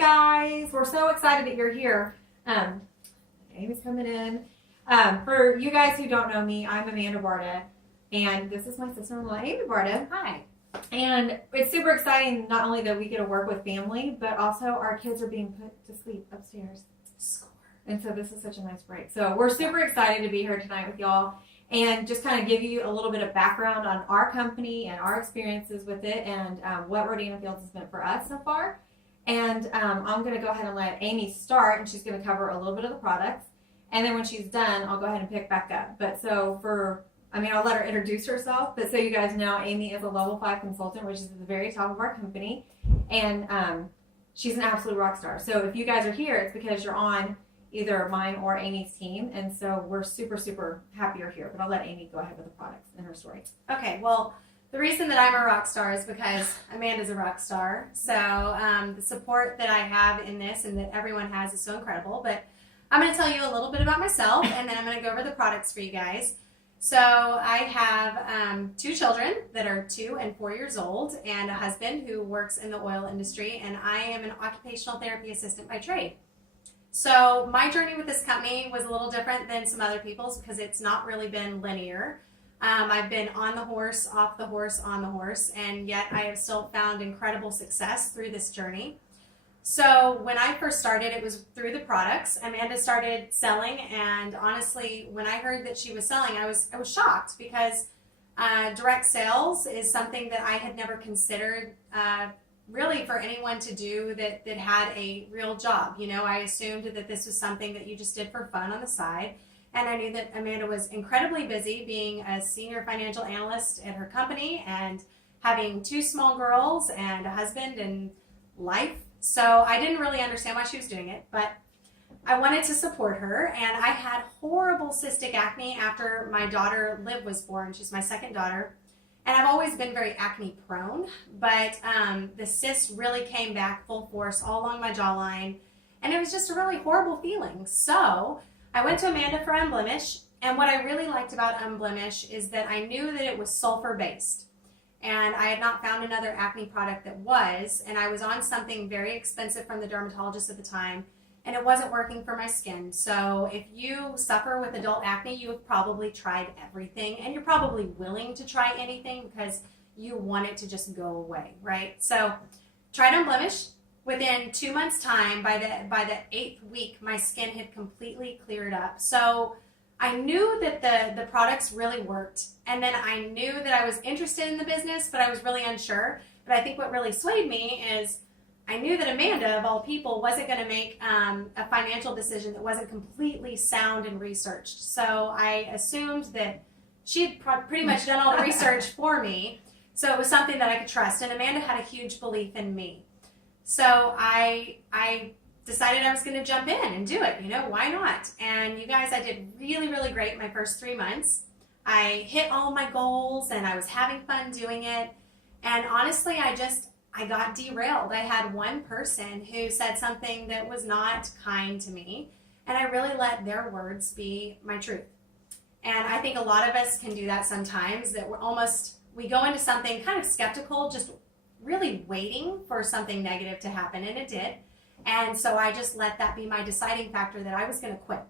guys, we're so excited that you're here. Amy's coming in. For you guys who don't know me, I'm Amanda Barta, and this is my sister-in-law, Amy Barta. Hi. And it's super exciting not only that we get to work with family, but also our kids are being put to sleep upstairs. Score. And so this is such a nice break. So we're super excited to be here tonight with y'all and just kind of give you a little bit of background on our company and our experiences with it and what Rodina Fields has meant for us so far. And I'm going to go ahead and let Amy start, and she's going to cover a little bit of the products. And then when she's done, I'll go ahead and pick back up. But so I'll let her introduce herself. But so you guys know, Amy is a level 5 consultant, which is at the very top of our company. And she's an absolute rock star. So if you guys are here, it's because you're on either mine or Amy's team. And so we're super, super happy you're here. But I'll let Amy go ahead with the products and her story. Okay, well, the reason that I'm a rock star is because Amanda's a rock star. So the support that I have in this and that everyone has is so incredible. But I'm going to tell you a little bit about myself, and then I'm going to go over the products for you guys. So I have 2 children that are 2 and 4 years old, and a husband who works in the oil industry, and I am an occupational therapy assistant by trade. So my journey with this company was a little different than some other people's because it's not really been linear. I've been on the horse, off the horse, on the horse, and yet I have still found incredible success through this journey. So when I first started, it was through the products. Amanda started selling, and honestly, when I heard that she was selling, I was shocked because direct sales is something that I had never considered really for anyone to do that had a real job. You know, I assumed that this was something that you just did for fun on the side. And I knew that Amanda was incredibly busy being a senior financial analyst at her company and having 2 small girls and a husband and life. So I didn't really understand why she was doing it, but I wanted to support her. And I had horrible cystic acne after my daughter Liv was born. She's my second daughter. And I've always been very acne prone, but the cyst really came back full force all along my jawline. And it was just a really horrible feeling. So I went to Amanda for Unblemish, and what I really liked about Unblemish is that I knew that it was sulfur-based, and I had not found another acne product that was, and I was on something very expensive from the dermatologist at the time, and it wasn't working for my skin. So if you suffer with adult acne, you have probably tried everything, and you're probably willing to try anything because you want it to just go away, right? So tried Unblemish. Within 2 months' time, by the 8th week, my skin had completely cleared up. So I knew that the products really worked, and then I knew that I was interested in the business, but I was really unsure. But I think what really swayed me is I knew that Amanda, of all people, wasn't going to make a financial decision that wasn't completely sound and researched. So I assumed that she had pretty much done all the research for me, so it was something that I could trust. And Amanda had a huge belief in me. So I decided I was going to jump in and do it. You know, why not? And you guys, I did really, really great my first 3 months. I hit all my goals, and I was having fun doing it. And honestly, I got derailed. I had one person who said something that was not kind to me, and I really let their words be my truth. And I think a lot of us can do that sometimes, that we go into something kind of skeptical, just really waiting for something negative to happen, and it did. And so I just let that be my deciding factor that I was going to quit,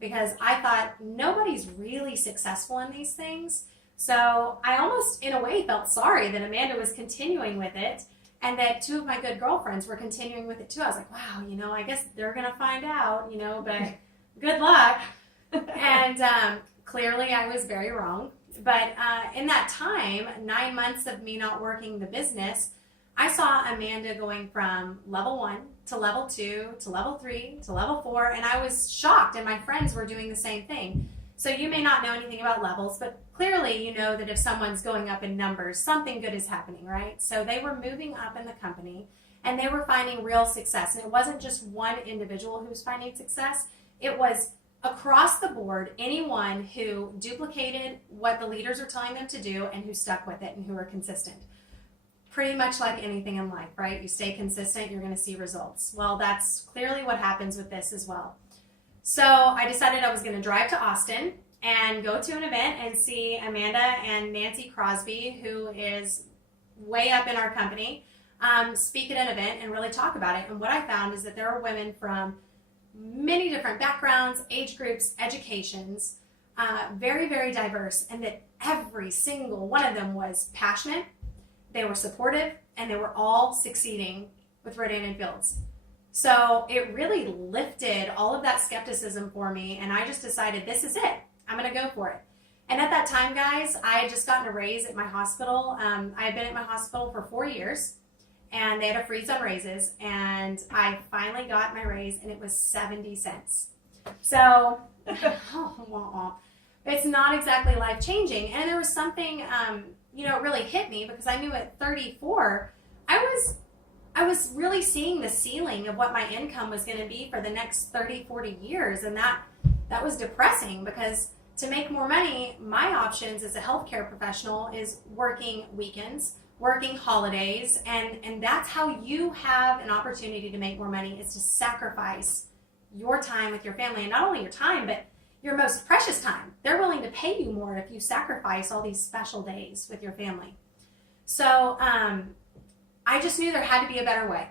because I thought nobody's really successful in these things. So I almost in a way felt sorry that Amanda was continuing with it, and that 2 of my good girlfriends were continuing with it too. I was like, wow, you know, I guess they're going to find out, you know, but good luck. And clearly I was very wrong. But in that time, 9 months of me not working the business, I saw Amanda going from level 1 to level 2 to level 3 to level 4, and I was shocked, and my friends were doing the same thing. So you may not know anything about levels, but clearly you know that if someone's going up in numbers, something good is happening, right? So they were moving up in the company, and they were finding real success. And it wasn't just one individual who was finding success. It was across the board, anyone who duplicated what the leaders were telling them to do and who stuck with it and who were consistent. Pretty much like anything in life, right? You stay consistent, you're going to see results. Well, that's clearly what happens with this as well. So I decided I was going to drive to Austin and go to an event and see Amanda and Nancy Crosby, who is way up in our company. speak at an event and really talk about it. And what I found is that there are women from many different backgrounds, age groups, educations, very, very diverse, and that every single one of them was passionate, they were supportive, and they were all succeeding with Rodan and Fields. So it really lifted all of that skepticism for me, and I just decided, this is it. I'm going to go for it. And at that time, guys, I had just gotten a raise at my hospital. I had been at my hospital for 4 years, and they had a freeze on raises, and I finally got my raise, and it was 70 cents. So, it's not exactly life-changing. And there was something, it really hit me, because I knew at 34, I was really seeing the ceiling of what my income was going to be for the next 30, 40 years. And that was depressing, because to make more money, my options as a healthcare professional is working weekends, working holidays, and that's how you have an opportunity to make more money, is to sacrifice your time with your family. And not only your time, but your most precious time. They're willing to pay you more if you sacrifice all these special days with your family. So I just knew there had to be a better way.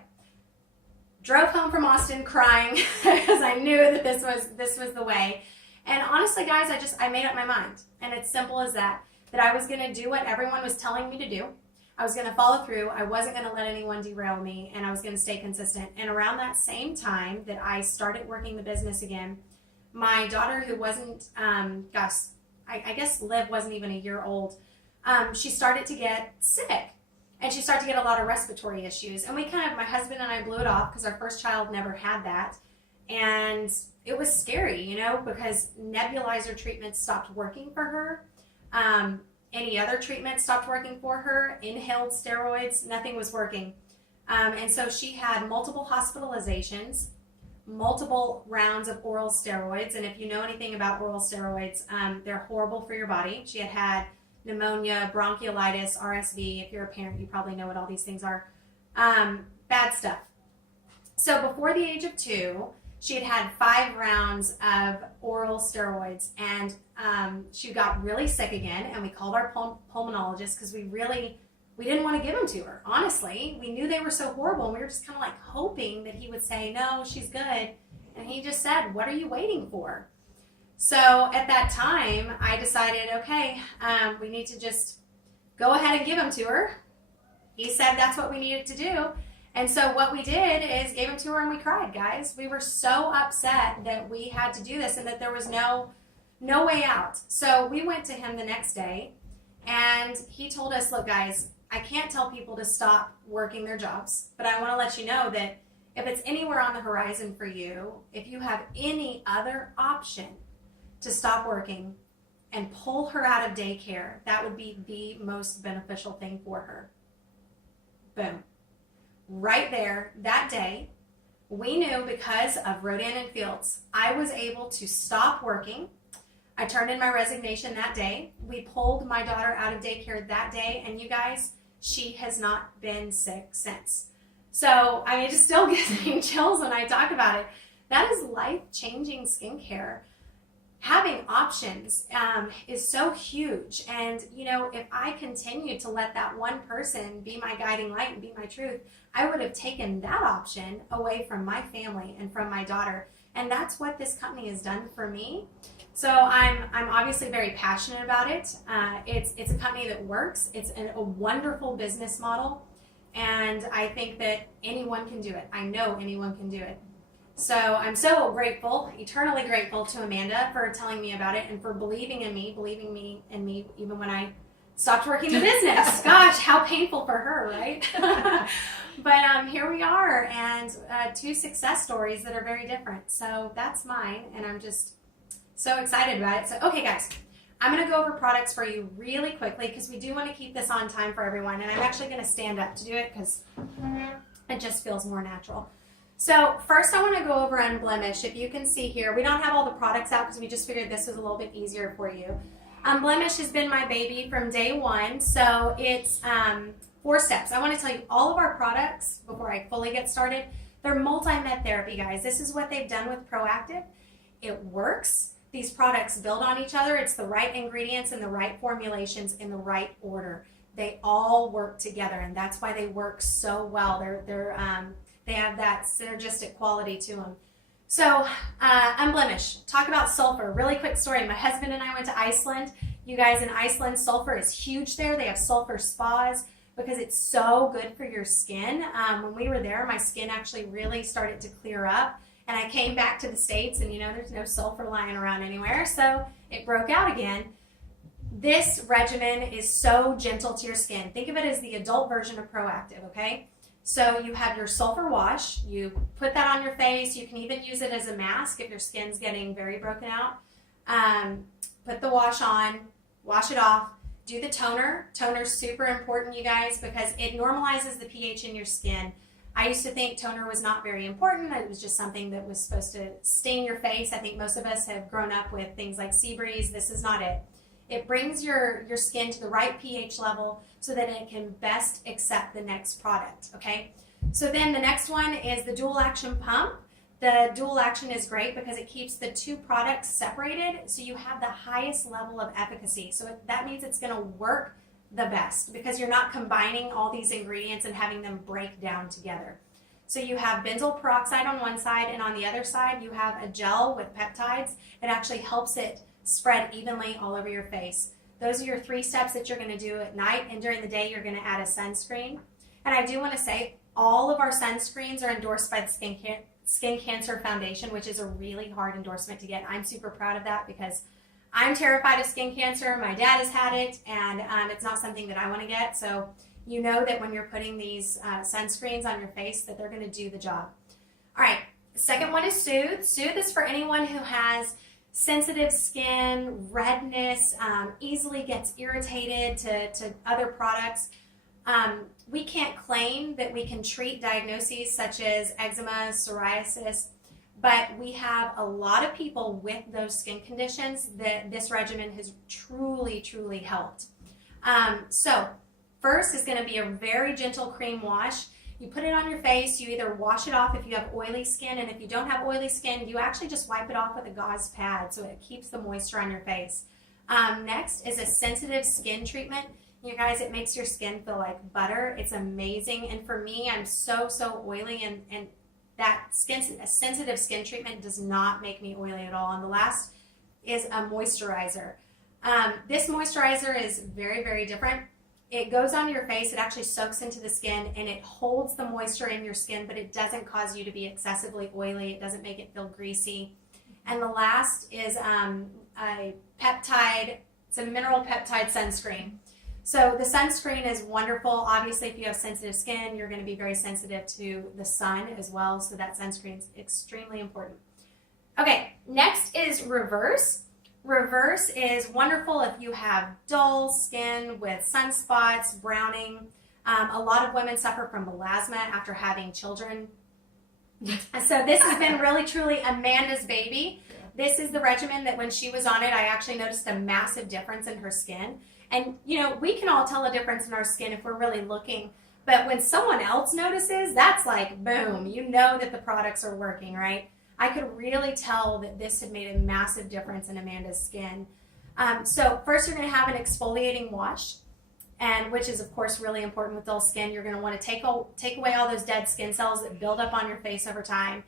Drove home from Austin crying because I knew that this was the way. And honestly, guys, I made up my mind. And it's simple as that I was going to do what everyone was telling me to do. I was going to follow through. I wasn't going to let anyone derail me, and I was going to stay consistent. And around that same time that I started working the business again, my daughter, who wasn't, I guess Liv wasn't even a year old, she started to get sick. And she started to get a lot of respiratory issues. And my husband and I blew it off, because our first child never had that. And it was scary, because nebulizer treatments stopped working for her. Any other treatment stopped working for her. Inhaled steroids, nothing was working. And so she had multiple hospitalizations, multiple rounds of oral steroids. And if you know anything about oral steroids, they're horrible for your body. She had pneumonia, bronchiolitis, RSV. If you're a parent, you probably know what all these things are. Bad stuff. So before the age of 2, she had 5 rounds of oral steroids, and she got really sick again, and we called our pulmonologist, because we didn't want to give them to her. Honestly, we knew they were so horrible, and we were just kind of like hoping that he would say, no, she's good. And he just said, what are you waiting for? So at that time, I decided, okay, we need to just go ahead and give them to her. He said that's what we needed to do. And so what we did is gave them to her, and we cried, guys. We were so upset that we had to do this and that there was no way out. So we went to him the next day, and he told us, look, guys, I can't tell people to stop working their jobs, but I want to let you know that if it's anywhere on the horizon for you, if you have any other option to stop working and pull her out of daycare, that would be the most beneficial thing for her. Boom. Right there, that day, we knew, because of Rodan and Fields, I was able to stop working. I turned in my resignation that day. We pulled my daughter out of daycare that day, and you guys, she has not been sick since. So, it just still gives me chills when I talk about it. That is life-changing skincare. Having options is so huge. And, if I continued to let that one person be my guiding light and be my truth, I would have taken that option away from my family and from my daughter. And that's what this company has done for me. So I'm obviously very passionate about it. It's a company that works. It's a wonderful business model. And I think that anyone can do it. I know anyone can do it. So I'm so grateful, eternally grateful to Amanda for telling me about it and for believing in me even when I stopped working the business. Gosh, how painful for her, right? But here we are, and 2 success stories that are very different. So that's mine, and I'm just so excited about it. So, okay, guys, I'm going to go over products for you really quickly, because we do want to keep this on time for everyone, and I'm actually going to stand up to do it because it just feels more natural. So first I want to go over Unblemished. If you can see here, we don't have all the products out because we just figured this was a little bit easier for you. Unblemished has been my baby from day one, so it's 4 steps. I want to tell you all of our products before I fully get started. They're multi-med therapy, guys. This is what they've done with Proactiv. It works. These products build on each other. It's the right ingredients and the right formulations in the right order. they all work together, and that's why they work so well. They have that synergistic quality to them. So, Unblemished. Talk about sulfur. Really quick story. My husband and I went to Iceland. You guys, in Iceland, sulfur is huge there. They have sulfur spas because it's so good for your skin. When we were there, my skin actually really started to clear up. And I came back to the States, and there's no sulfur lying around anywhere. So it broke out again. This regimen is so gentle to your skin. Think of it as the adult version of Proactive, okay? So you have your sulfur wash. You put that on your face. You can even use it as a mask if your skin's getting very broken out. Put the wash on, wash it off. Do the toner. Toner's super important, you guys, because it normalizes the pH in your skin. I used to think toner was not very important. It was just something that was supposed to sting your face. I think most of us have grown up with things like Seabreeze. This is not it. It brings your skin to the right pH level so that it can best accept the next product, okay? So then the next one is the dual action pump. The dual action is great because it keeps the two products separated so you have the highest level of efficacy. So that means it's going to work the best because you're not combining all these ingredients and having them break down together. So you have benzoyl peroxide on one side, and on the other side you have a gel with peptides that actually helps it spread evenly all over your face. Those are your 3 steps that you're going to do at night, and during the day you're going to add a sunscreen. And I do want to say all of our sunscreens are endorsed by the Skin Cancer Foundation, which is a really hard endorsement to get. I'm super proud of that because I'm terrified of skin cancer. My dad has had it, and it's not something that I want to get. So you know that when you're putting these sunscreens on your face that they're going to do the job. All right, the second one is Soothe. Soothe is for anyone who has sensitive skin, redness, easily gets irritated to other products. We can't claim that we can treat diagnoses such as eczema, psoriasis, but we have a lot of people with those skin conditions that this regimen has truly, truly helped. So first is going to be a very gentle cream wash. You put it on your face, you either wash it off if you have oily skin, and if you don't have oily skin, you actually just wipe it off with a gauze pad so it keeps the moisture on your face. Next is a sensitive skin treatment. You guys, it makes your skin feel like butter. It's amazing, and for me, I'm so oily, and that sensitive skin treatment does not make me oily at all. And the last is a moisturizer. This moisturizer is very, very different. It goes on your face, it actually soaks into the skin, and it holds the moisture in your skin, but it doesn't cause you to be excessively oily. It doesn't make it feel greasy. And the last is a peptide, it's a mineral peptide sunscreen. So the sunscreen is wonderful. Obviously, if you have sensitive skin, you're going to be very sensitive to the sun as well, so that sunscreen is extremely important. Okay, next is Reverse. Reverse is wonderful if you have dull skin with sunspots, browning. A lot of women suffer from melasma after having children. So this has been really, truly Amanda's baby. This is the regimen that when she was on it, I actually noticed a massive difference in her skin. And, we can all tell a difference in our skin if we're really looking. But when someone else notices, that's like, boom, you know that the products are working, right? I could really tell that this had made a massive difference in Amanda's skin. So first you're going to have an exfoliating wash, and which is, of course, really important with dull skin. You're going to want to take away all those dead skin cells that build up on your face over time.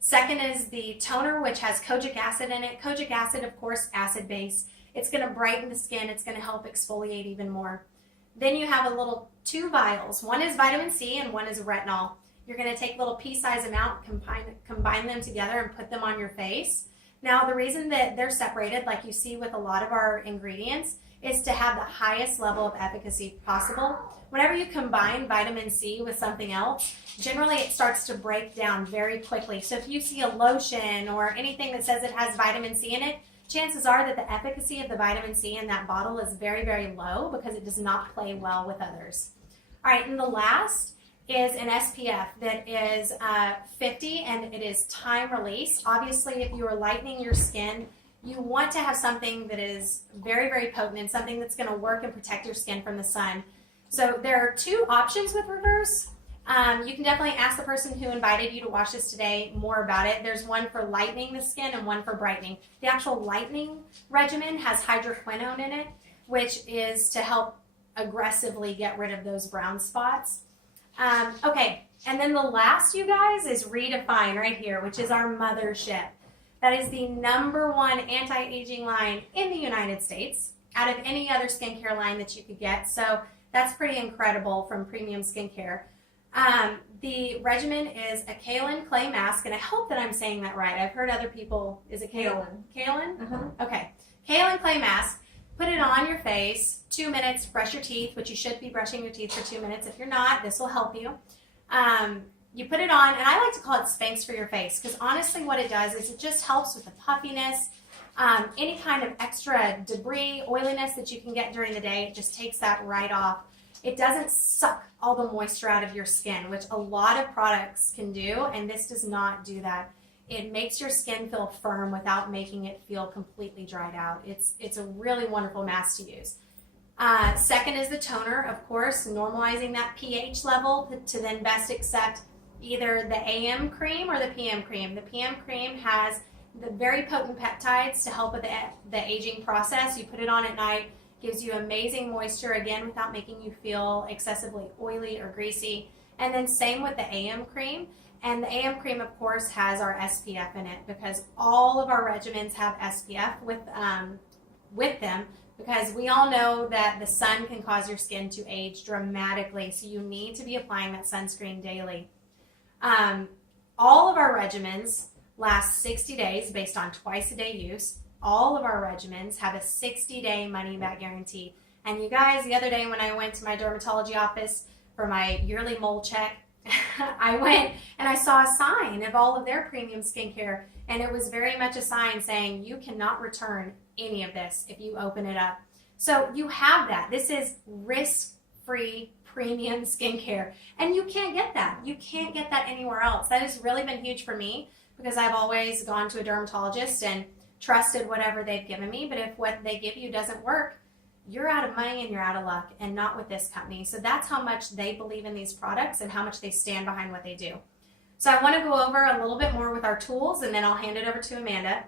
Second is the toner, which has kojic acid in it. Kojic acid, of course, acid base. It's going to brighten the skin. It's going to help exfoliate even more. Then you have 2 vials. One is vitamin C and one is retinol. You're going to take little pea-size amount, combine them together, and put them on your face. Now, the reason that they're separated, like you see with a lot of our ingredients, is to have the highest level of efficacy possible. Whenever you combine vitamin C with something else, generally it starts to break down very quickly. So if you see a lotion or anything that says it has vitamin C in it, chances are that the efficacy of the vitamin C in that bottle is very, very low because it does not play well with others. All right, and the last is an SPF that is 50, and it is time released. Obviously, if you are lightening your skin, you want to have something that is very, very potent and something that's going to work and protect your skin from the sun. So there are 2 options with Reverse. You can definitely ask the person who invited you to watch this today more about it. There's one for lightening the skin and one for brightening. The actual lightening regimen has hydroquinone in it, which is to help aggressively get rid of those brown spots. Okay, and then the last, you guys, is Redefine right here, which is our mothership. That is the #1 anti-aging line in the United States out of any other skincare line that you could get. So that's pretty incredible from Premium Skincare. The regimen is a kaolin clay mask, and I hope that I'm saying that right. I've heard other people, is it kaolin? Kaolin? Okay. Kaolin clay mask. Put it on your face, 2 minutes, brush your teeth, which you should be brushing your teeth for 2 minutes. If you're not, this will help you. You put it on, and I like to call it Spanx for your face, because honestly what it does is it just helps with the puffiness, any kind of extra debris, oiliness that you can get during the day. It just takes that right off. It doesn't suck all the moisture out of your skin, which a lot of products can do, and this does not do that. It makes your skin feel firm without making it feel completely dried out. It's a really wonderful mask to use. Second is the toner, of course, normalizing that pH level to then best accept either the AM cream or the PM cream. The PM cream has the very potent peptides to help with the aging process. You put it on at night, gives you amazing moisture, again, without making you feel excessively oily or greasy. And then same with the AM cream. And the AM cream, of course, has our SPF in it, because all of our regimens have SPF with them, because we all know that the sun can cause your skin to age dramatically. So you need to be applying that sunscreen daily. All of our regimens last 60 days based on twice-a-day use. All of our regimens have a 60-day money-back guarantee. And you guys, the other day when I went to my dermatology office for my yearly mole check, I went and I saw a sign of all of their premium skincare, and it was very much a sign saying you cannot return any of this if you open it up. So you have that. This is risk-free premium skincare, and you can't get that. You can't get that anywhere else. That has really been huge for me, because I've always gone to a dermatologist and trusted whatever they've given me, but if what they give you doesn't work, you're out of money and you're out of luck, and not with this company. So that's how much they believe in these products and how much they stand behind what they do. So I want to go over a little bit more with our tools, and then I'll hand it over to Amanda.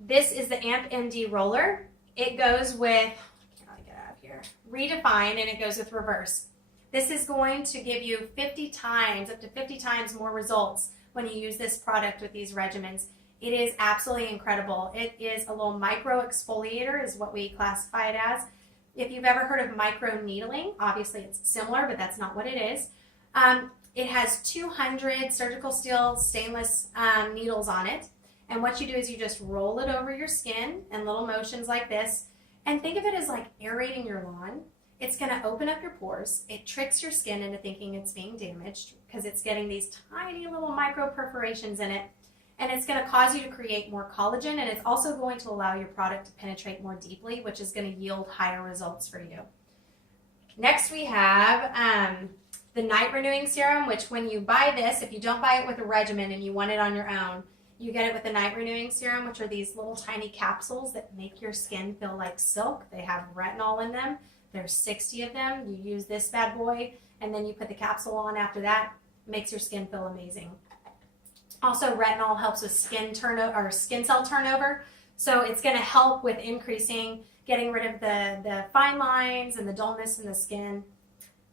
This is the AMP MD roller. It goes with, how do I get out of here? Redefine, and it goes with reverse. This is going to give you 50 times, up to 50 times more results when you use this product with these regimens. It is absolutely incredible. It is a little micro exfoliator is what we classify it as. If you've ever heard of micro needling, obviously it's similar, but that's not what it is. It has 200 surgical steel stainless needles on it. And what you do is you just roll it over your skin in little motions like this. And think of it as like aerating your lawn. It's going to open up your pores. It tricks your skin into thinking it's being damaged because it's getting these tiny little micro perforations in it. And it's going to cause you to create more collagen, and it's also going to allow your product to penetrate more deeply, which is going to yield higher results for you. Next we have the Night Renewing Serum, which when you buy this, if you don't buy it with a regimen and you want it on your own, you get it with the Night Renewing Serum, which are these little tiny capsules that make your skin feel like silk. They have retinol in them. There's 60 of them. You use this bad boy, and then you put the capsule on after that. Makes your skin feel amazing. Also, retinol helps with skin cell turnover, so it's going to help with getting rid of the fine lines and the dullness in the skin.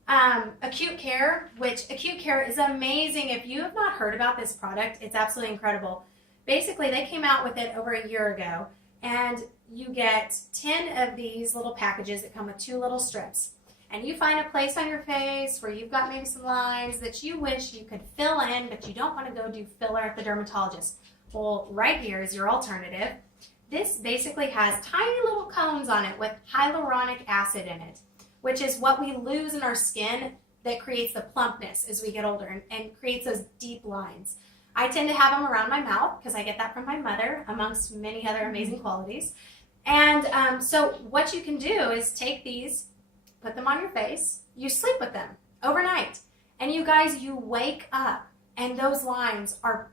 Acute Care, which Acute Care is amazing. If you have not heard about this product, it's absolutely incredible. Basically, they came out with it over a year ago, and you get 10 of these little packages that come with 2 little strips. And you find a place on your face where you've got maybe some lines that you wish you could fill in, but you don't want to go do filler at the dermatologist. Well, right here is your alternative. This basically has tiny little cones on it with hyaluronic acid in it, which is what we lose in our skin that creates the plumpness as we get older and creates those deep lines. I tend to have them around my mouth because I get that from my mother, amongst many other amazing qualities. And so what you can do is take these, put them on your face, you sleep with them overnight, and you guys, you wake up and those lines are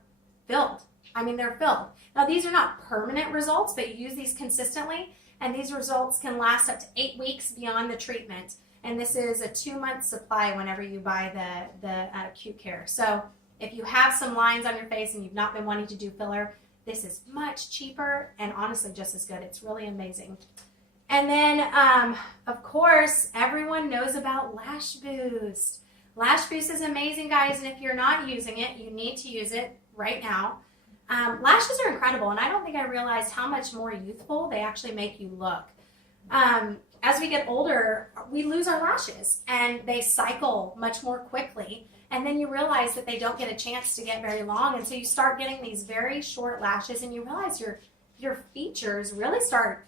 filled. I mean, they're filled. Now, these are not permanent results, but you use these consistently, and these results can last up to 8 weeks beyond the treatment. And this is a 2-month supply whenever you buy the Acute Care. So if you have some lines on your face and you've not been wanting to do filler, this is much cheaper and honestly just as good. It's really amazing. And then, of course, everyone knows about Lash Boost. Lash Boost is amazing, guys, and if you're not using it, you need to use it right now. Lashes are incredible, and I don't think I realized how much more youthful they actually make you look. As we get older, we lose our lashes, and they cycle much more quickly, and then you realize that they don't get a chance to get very long, and so you start getting these very short lashes, and you realize your features really start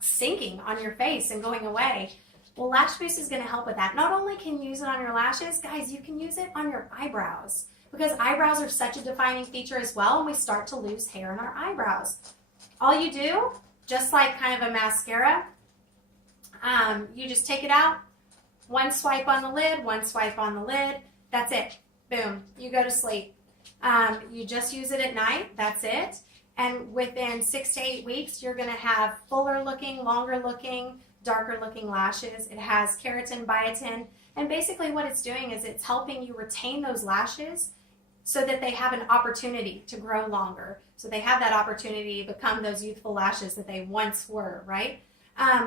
sinking on your face and going away. Well, Lash Boost is going to help with that. Not only can you use it on your lashes, guys, you can use it on your eyebrows, because eyebrows are such a defining feature as well, and we start to lose hair in our eyebrows. All you do, just like kind of a mascara, you just take it out, one swipe on the lid, one swipe on the lid, that's it. Boom, you go to sleep. You just use it at night, that's it. And within 6 to 8 weeks, you're going to have fuller looking, longer looking, darker looking lashes. It has keratin, biotin, and basically what it's doing is it's helping you retain those lashes so that they have an opportunity to grow longer. So they have that opportunity to become those youthful lashes that they once were, right?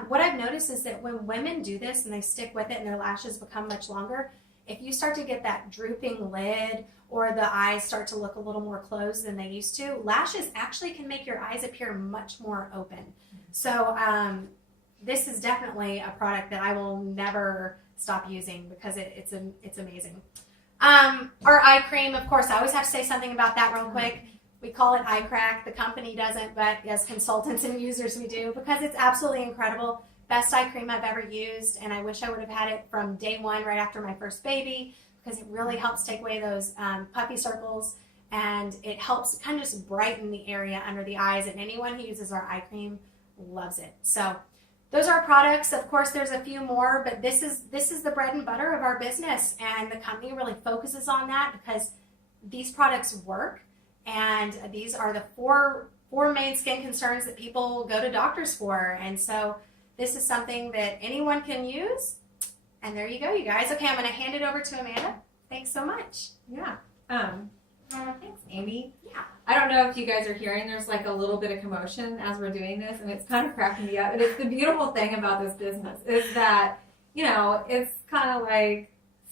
What I've noticed is that when women do this and they stick with it and their lashes become much longer, if you start to get that drooping lid or the eyes start to look a little more closed than they used to, lashes actually can make your eyes appear much more open. So this is definitely a product that I will never stop using because it's amazing. Our eye cream, of course, I always have to say something about that real quick. We call it eye crack. The company doesn't, but as consultants and users we do, because it's absolutely incredible. Best eye cream I've ever used, and I wish I would have had it from day one right after my first baby, because it really helps take away those puffy circles, and it helps kind of just brighten the area under the eyes, and anyone who uses our eye cream loves it. So those are our products. Of course, there's a few more, but this is the bread and butter of our business, and the company really focuses on that because these products work. And these are the four main skin concerns that people go to doctors for. And so this is something that anyone can use. And there you go, you guys. Okay, I'm going to hand it over to Amanda. Thanks so much. Yeah. Thanks, Amy. Yeah. I don't know if you guys are hearing, there's like a little bit of commotion as we're doing this, and it's kind of cracking me up. And it's the beautiful thing about this business is that, you know, it's kind of like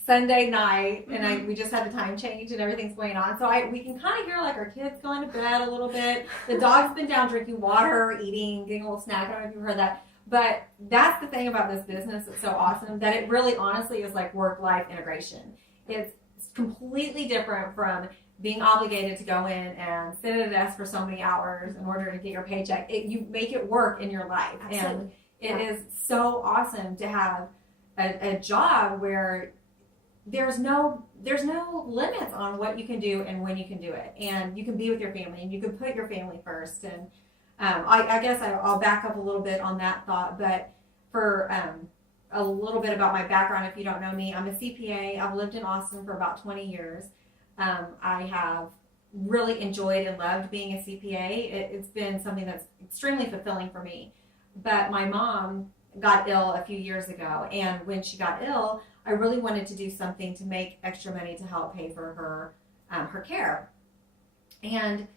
Sunday night, and we just had the time change and everything's going on. So we can kind of hear like our kids going to bed a little bit. The dog's been down drinking water, eating, getting a little snack. I don't know if you've heard that. But that's the thing about this business that's so awesome, that it really honestly is like work-life integration. It's completely different from being obligated to go in and sit at a desk for so many hours in order to get your paycheck. You make it work in your life. Absolutely. And it is so awesome to have a job where there's no limits on what you can do and when you can do it, and you can be with your family and you can put your family first. And I guess I'll back up a little bit on that thought, but for a little bit about my background, if you don't know me, I'm a CPA. I've lived in Austin for about 20 years. I have really enjoyed and loved being a CPA. It's been something that's extremely fulfilling for me. But my mom got ill a few years ago, and when she got ill, I really wanted to do something to make extra money to help pay for her care. And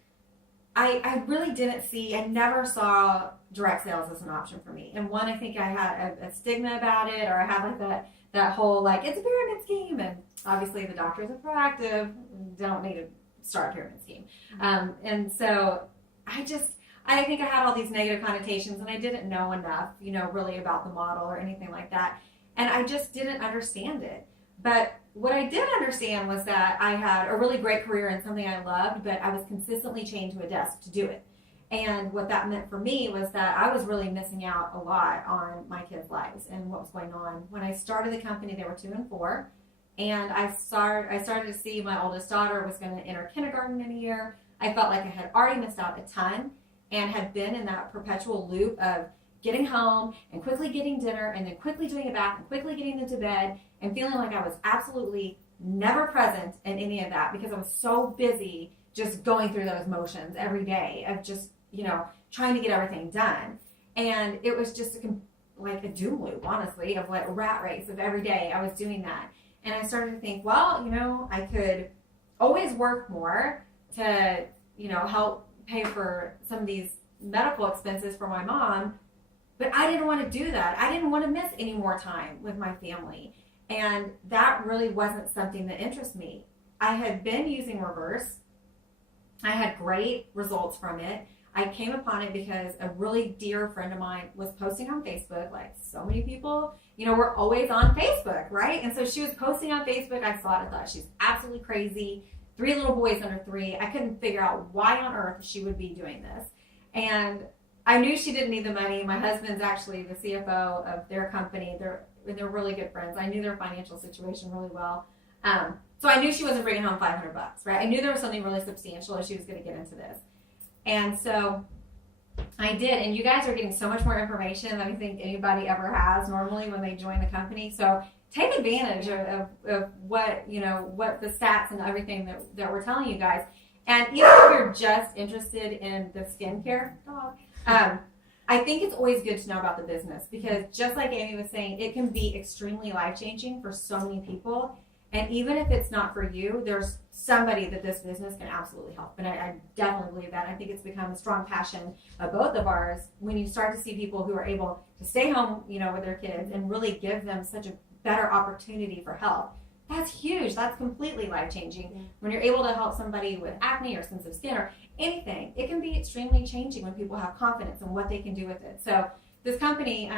I really didn't see and never saw direct sales as an option for me. And one, I think I had a stigma about it, or I had like that whole like, it's a pyramid scheme, and obviously the doctors are proactive, don't need to start a pyramid scheme. And so I think I had all these negative connotations, and I didn't know enough, really about the model or anything like that. And I just didn't understand it. But what I did understand was that I had a really great career in something I loved, but I was consistently chained to a desk to do it. And what that meant for me was that I was really missing out a lot on my kids' lives and what was going on. When I started the company, they were 2 and 4. And I started to see my oldest daughter was going to enter kindergarten in a year. I felt like I had already missed out a ton and had been in that perpetual loop of getting home and quickly getting dinner and then quickly doing a bath and quickly getting them to bed and feeling like I was absolutely never present in any of that because I was so busy just going through those motions every day of just, trying to get everything done. And it was just like a doom loop, honestly, of like a rat race of every day I was doing that. And I started to think, well, I could always work more to, help pay for some of these medical expenses for my mom. But I didn't want to do that. I didn't want to miss any more time with my family. And that really wasn't something that interests me. I had been using Reverse. I had great results from it. I came upon it because a really dear friend of mine was posting on Facebook, like so many people, we're always on Facebook, right? And so she was posting on Facebook. I saw it. I thought she's absolutely crazy. 3 little boys under 3. I couldn't figure out why on earth she would be doing this. And I knew she didn't need the money. My husband's actually the CFO of their company. They're really good friends. I knew their financial situation really well. So I knew she wasn't bringing home $500, right? I knew there was something really substantial if she was going to get into this. And so I did. And you guys are getting so much more information than I think anybody ever has normally when they join the company. So take advantage of what, what the stats and everything that we're telling you guys. And even if you're just interested in the skincare, I think it's always good to know about the business, because just like Amy was saying, it can be extremely life-changing for so many people. And even if it's not for you, there's somebody that this business can absolutely help. And I definitely believe that. I think it's become a strong passion of both of ours when you start to see people who are able to stay home, with their kids and really give them such a better opportunity for health. That's huge. That's completely life-changing. Yeah. When you're able to help somebody with acne or sensitive skin or anything, it can be extremely changing when people have confidence in what they can do with it. So this company,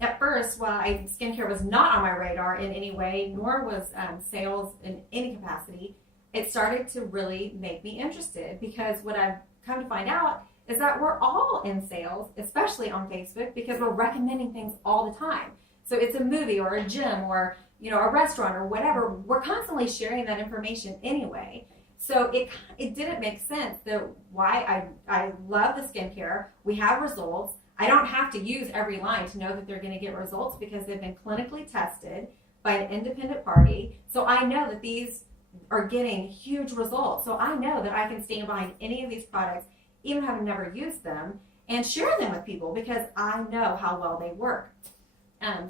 at first, while skincare was not on my radar in any way, nor was sales in any capacity, it started to really make me interested, because what I've come to find out is that we're all in sales, especially on Facebook, because we're recommending things all the time. So it's a movie or a gym or a restaurant or whatever. We're constantly sharing that information anyway. So it didn't make sense that why I love the skincare. We have results. I don't have to use every line to know that they're going to get results, because they've been clinically tested by an independent party. So I know that these are getting huge results. So I know that I can stand behind any of these products, even having never used them, and share them with people, because I know how well they work.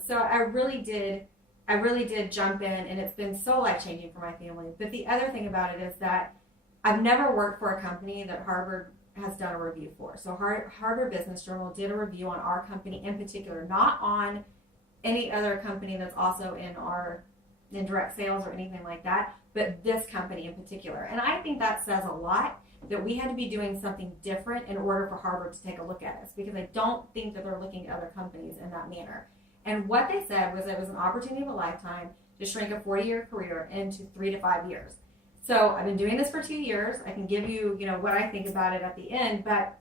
So I really did jump in, and it's been so life-changing for my family. But the other thing about it is that I've never worked for a company that Harvard has done a review for. So Harvard Business Journal did a review on our company in particular, not on any other company that's also in direct sales or anything like that, but this company in particular. And I think that says a lot, that we had to be doing something different in order for Harvard to take a look at us, because I don't think that they're looking at other companies in that manner. And what they said was it was an opportunity of a lifetime to shrink a 40-year career into 3 to 5 years. So I've been doing this for 2 years. I can give you, what I think about it at the end, but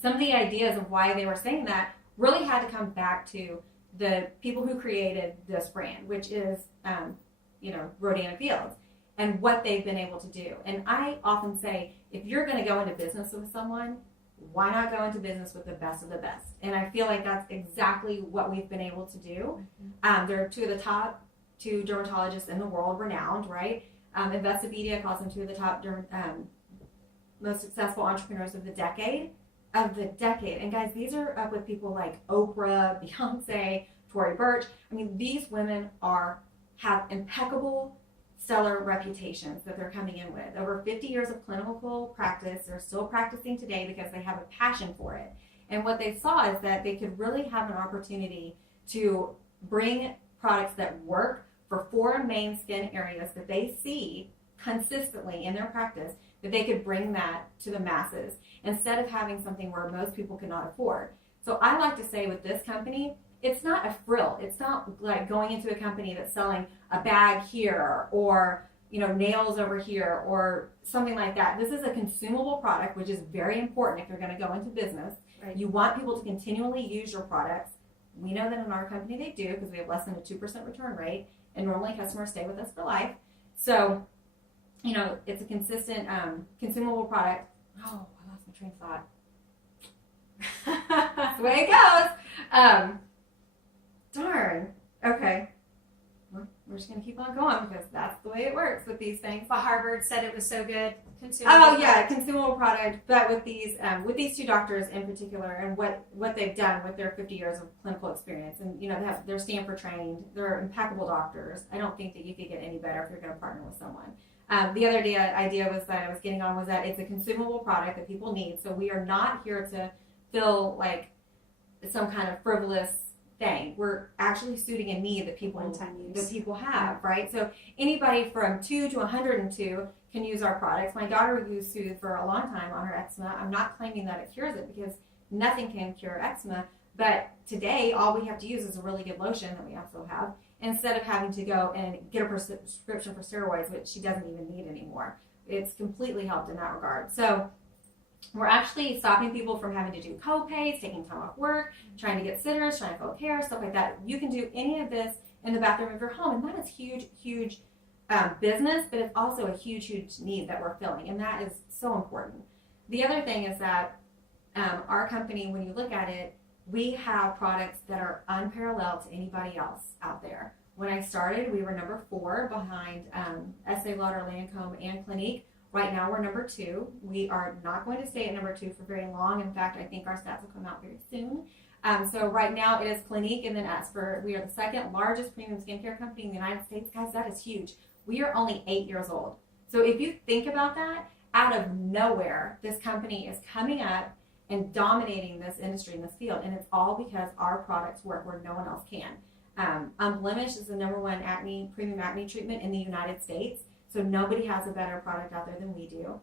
some of the ideas of why they were saying that really had to come back to the people who created this brand, which is, Rodana Fields, and what they've been able to do. And I often say, if you're going to go into business with someone, why not go into business with the best of the best? And I feel like that's exactly what we've been able to do. They're 2 of the top 2 dermatologists in the world, renowned, right? Investopedia calls them 2 of the top most successful entrepreneurs of the decade. And guys, these are up with people like Oprah, Beyonce, Tory Burch. I mean, these women have impeccable, stellar reputations that they're coming in with. Over 50 years of clinical practice. They're still practicing today because they have a passion for it. And what they saw is that they could really have an opportunity to bring products that work for 4 main skin areas that they see consistently in their practice, that they could bring that to the masses instead of having something where most people cannot afford. So I like to say with this company, it's not a frill. It's not like going into a company that's selling a bag here or nails over here or something like that. This is a consumable product, which is very important if you're going to go into business. Right. You want people to continually use your products. We know that in our company they do, because we have less than a 2% return rate, and normally customers stay with us for life. So, it's a consistent consumable product. Oh, I lost my train of thought. That's the way it goes. Darn. Okay. We're just going to keep on going, because that's the way it works with these things. But Harvard said it was so good. Consumable consumable product. But with these 2 doctors in particular, and what they've done with their 50 years of clinical experience, and they're Stanford trained, they're impeccable doctors. I don't think that you could get any better if you're going to partner with someone. The other idea was that I was getting on was that it's a consumable product that people need. So we are not here to fill like some kind of frivolous thing. We're actually suiting a need that people One-time use. that people have, right? So anybody from 2 to 102 can use our products. My daughter used Soothe for a long time on her eczema. I'm not claiming that it cures it because nothing can cure eczema. But today, all we have to use is a really good lotion that we also have, instead of having to go and get a prescription for steroids, which she doesn't even need anymore. It's completely helped in that regard. So we're actually stopping people from having to do co-pays, taking time off work, trying to get sitters, trying to faux hair, stuff like that. You can do any of this in the bathroom of your home, and that is huge business, but it's also a huge need that we're filling, and that is so important. The other thing is that our company, when you look at it, we have products that are unparalleled to anybody else out there. When I started, we were number 4 behind Estee Lauder, Lancome, and Clinique. Right now, we're number 2. We are not going to stay at number 2 for very long. In fact, I think our stats will come out very soon. So right now, it is Clinique and then us. We are the second largest premium skincare company in the United States. Guys, that is huge. We are only 8 years old. So if you think about that, out of nowhere, this company is coming up and dominating this industry in this field, and it's all because our products work where no one else can. Unblemished is the number 1 premium acne treatment in the United States, so nobody has a better product out there than we do.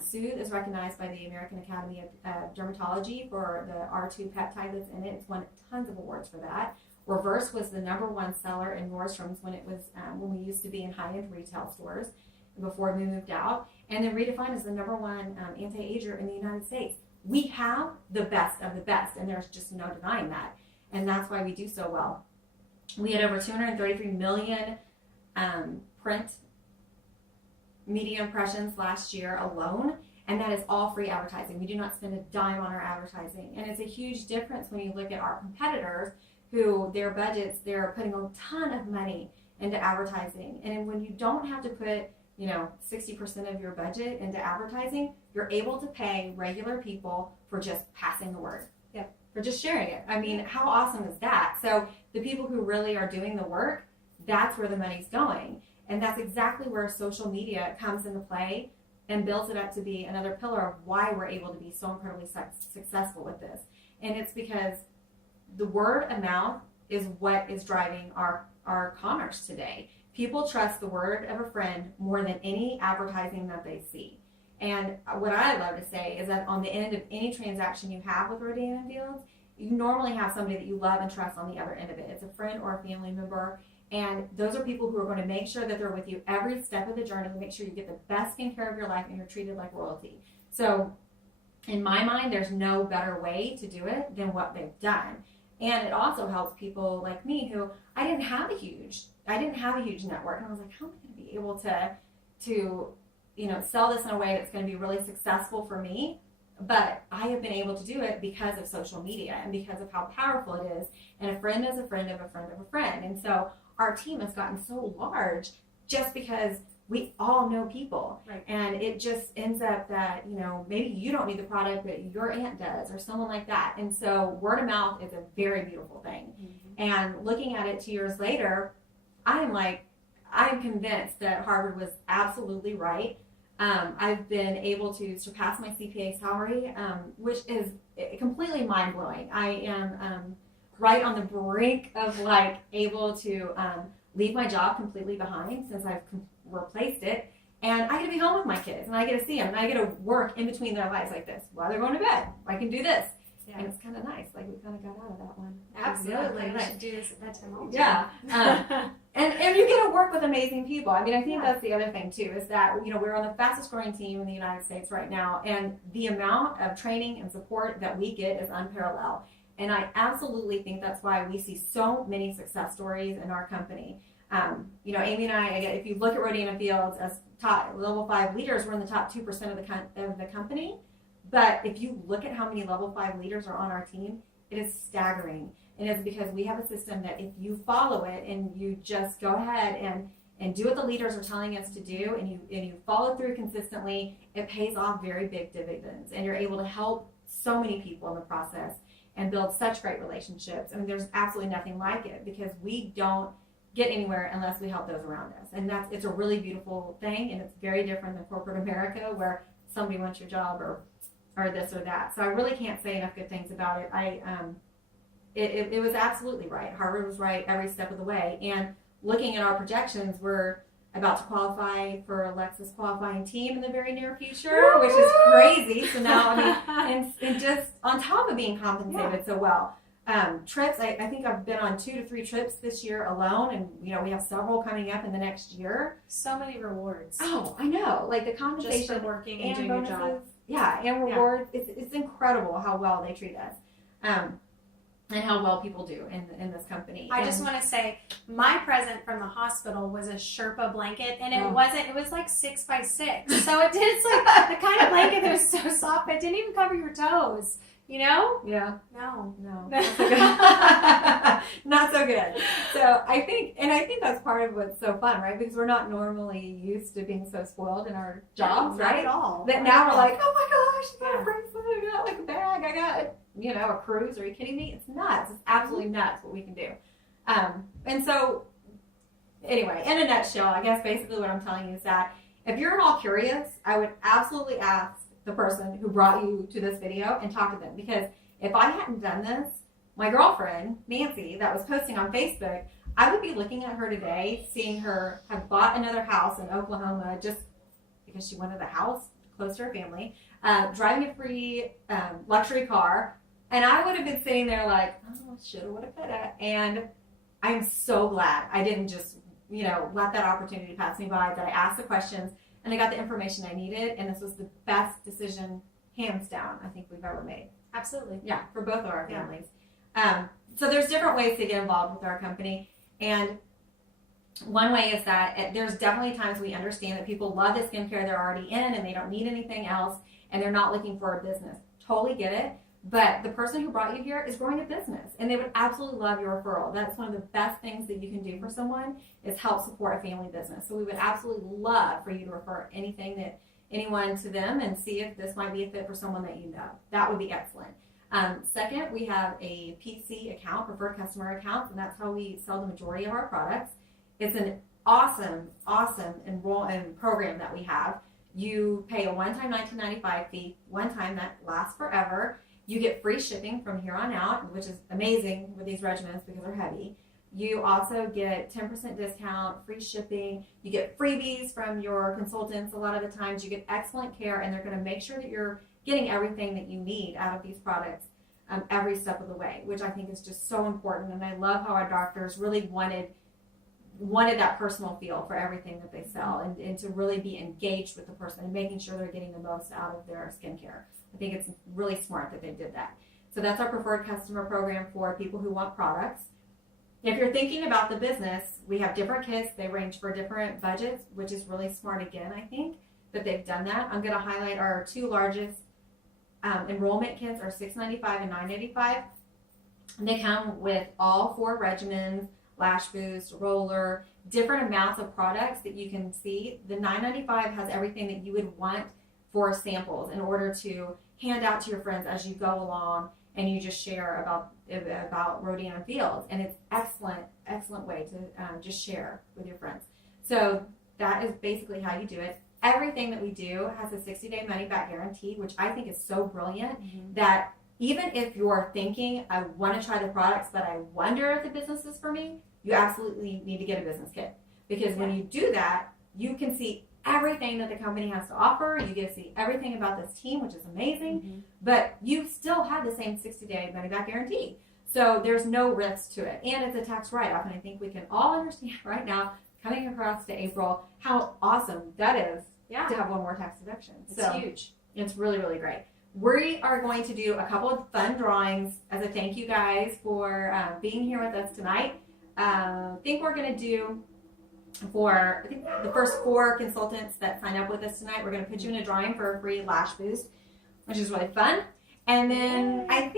Soothe is recognized by the American Academy of Dermatology for the R2 peptide that's in it. It's won tons of awards for that. Reverse was the number 1 seller in Nordstrom's when we used to be in high-end retail stores before we moved out. And then Redefine is the number 1 anti-ager in the United States. We have the best of the best, and there's just no denying that. And that's why we do so well. We had over 233 million print media impressions last year alone, and that is all free advertising. We do not spend a dime on our advertising. And it's a huge difference when you look at our competitors who their budgets, they're putting a ton of money into advertising. And when you don't have to put 60% of your budget into advertising, you're able to pay regular people for just passing the word. Yep. For just sharing it. I mean, how awesome is that? So the people who really are doing the work, that's where the money's going. And that's exactly where social media comes into play and builds it up to be another pillar of why we're able to be so incredibly successful with this. And it's because the word of mouth is what is driving our commerce today. People trust the word of a friend more than any advertising that they see. And what I love to say is that on the end of any transaction you have with Rodan & Fields, you normally have somebody that you love and trust on the other end of it. It's a friend or a family member. And those are people who are going to make sure that they're with you every step of the journey, make sure you get the best skincare of your life and you're treated like royalty. So in my mind, there's no better way to do it than what they've done. And it also helps people like me who I didn't have a huge network. And I was like, how am I going to be able to sell this in a way that's going to be really successful for me? But I have been able to do it because of social media and because of how powerful it is. And a friend is a friend of a friend of a friend. And so our team has gotten so large just because we all know people. Right. And it just ends up that, maybe you don't need the product, but your aunt does or someone like that. And so word of mouth is a very beautiful thing. Mm-hmm. And looking at it 2 years later, I'm convinced that Harvard was absolutely right. I've been able to surpass my CPA salary, which is completely mind-blowing. I am right on the brink of able to leave my job completely behind since I've replaced it. And I get to be home with my kids, and I get to see them, and I get to work in between their lives like this while they're going to bed. I can do this. Yeah. And it's kind of nice. We kind of got out of that one. Absolutely. We should do this at bedtime all the time. Yeah. And you get to work with amazing people. I mean, I think that's the other thing, too, is that, we're on the fastest growing team in the United States right now. And the amount of training and support that we get is unparalleled. And I absolutely think that's why we see so many success stories in our company. Amy and I, if you look at Rodan & Fields as top level 5 leaders, we're in the top 2% of the company. But if you look at how many level 5 leaders are on our team, it is staggering. And it's because we have a system that if you follow it and you just go ahead and do what the leaders are telling us to do and you follow through consistently, it pays off very big dividends. And you're able to help so many people in the process and build such great relationships. I mean, there's absolutely nothing like it because we don't get anywhere unless we help those around us. And it's a really beautiful thing, and it's very different than corporate America where somebody wants your job or this or that. So I really can't say enough good things about it. it was absolutely right. Harvard was right every step of the way. And looking at our projections, we're about to qualify for Alexa's qualifying team in the very near future, which is crazy. So now, I mean, and just on top of being compensated so well. Trips, I think I've been on 2 to 3 trips this year alone, and we have several coming up in the next year. So many rewards. Oh, I know. Like the compensation Just for working and doing bonuses, your job. Yeah, and rewards. It's incredible how well they treat us. And how well people do in this company. I just want to say, my present from the hospital was a Sherpa blanket, and it was like 6 by 6. So it's like the kind of blanket that was so soft, it didn't even cover your toes. You know? Yeah. No. Not so good. Not so good. So I think that's part of what's so fun, right? Because we're not normally used to being so spoiled in our jobs, right? Not at all. That now we're like, oh my gosh, I got a bracelet, I got like a bag, I got a cruise. Are you kidding me? It's nuts. It's absolutely nuts what we can do. And so anyway, in a nutshell, I guess basically what I'm telling you is that if you're at all curious, I would absolutely ask the person who brought you to this video and talk to them, because if I hadn't done this, my girlfriend Nancy that was posting on Facebook, I would be looking at her today, seeing her have bought another house in Oklahoma just because she wanted a house close to her family, driving a free luxury car, and I would have been sitting there like, oh, shoulda, woulda, coulda. And I'm so glad I didn't just let that opportunity pass me by, that I asked the questions and I got the information I needed, and this was the best decision, hands down, I think we've ever made. Absolutely. Yeah, for both of our families. So there's different ways to get involved with our company, and one way is that there's definitely times we understand that people love the skincare they're already in and they don't need anything else, and they're not looking for a business. Totally get it. But the person who brought you here is growing a business, and they would absolutely love your referral. That's one of the best things that you can do for someone, is help support a family business. So we would absolutely love for you to refer anyone to them and see if this might be a fit for someone that you know. That would be excellent. Second, we have a PC account, preferred customer account, and that's how we sell the majority of our products. It's an awesome enrollment program that we have. You pay a one-time $19.95 fee, one time that lasts forever. You get free shipping from here on out, which is amazing with these regimens because they're heavy. You also get 10% discount, free shipping. You get freebies from your consultants a lot of the times. You get excellent care, and they're going to make sure that you're getting everything that you need out of these products every step of the way, which I think is just so important. And I love how our doctors really wanted that personal feel for everything that they sell, and to really be engaged with the person and making sure they're getting the most out of their skincare. I think it's really smart that they did that. So that's our preferred customer program for people who want products. If you're thinking about the business, we have different kits. They range for different budgets, which is really smart again, I think, that they've done that. I'm going to highlight our 2 largest enrollment kits are $6.95 and $9.85. They come with all 4 regimens, lash boost, roller, different amounts of products that you can see. The $9.95 has everything that you would want for samples in order to hand out to your friends as you go along, and you just share about Rodan Fields. And it's excellent way to just share with your friends. So that is basically how you do it. Everything that we do has a 60-day money-back guarantee, which I think is so brilliant, that even if you're thinking, I want to try the products, but I wonder if the business is for me, you absolutely need to get a business kit. Because when you do that, you can see everything that the company has to offer. You get to see everything about this team, which is amazing. But you still have the same 60-day money-back guarantee. So there's no risk to it. And it's a tax write-off. And I think we can all understand right now, coming across to April, how awesome that is to have one more tax deduction. It's huge. It's really, really great. We are going to do a couple of fun drawings as a thank you guys for being here with us tonight. I think we're going to do, for the first 4 consultants that sign up with us tonight, we're going to put you in a drawing for a free lash boost, which is really fun. And then I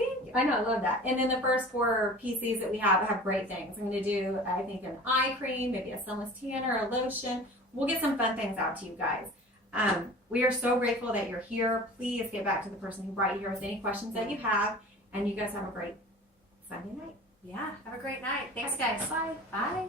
love that. And then the first 4 PCs that we have great things. I'm going to do, I think, an eye cream, maybe a sunless tanner, a lotion. We'll get some fun things out to you guys. We are so grateful that you're here. Please get back to the person who brought you here with any questions that you have. And you guys have a great Sunday night. Yeah, have a great night. Thanks, guys. Bye. Bye.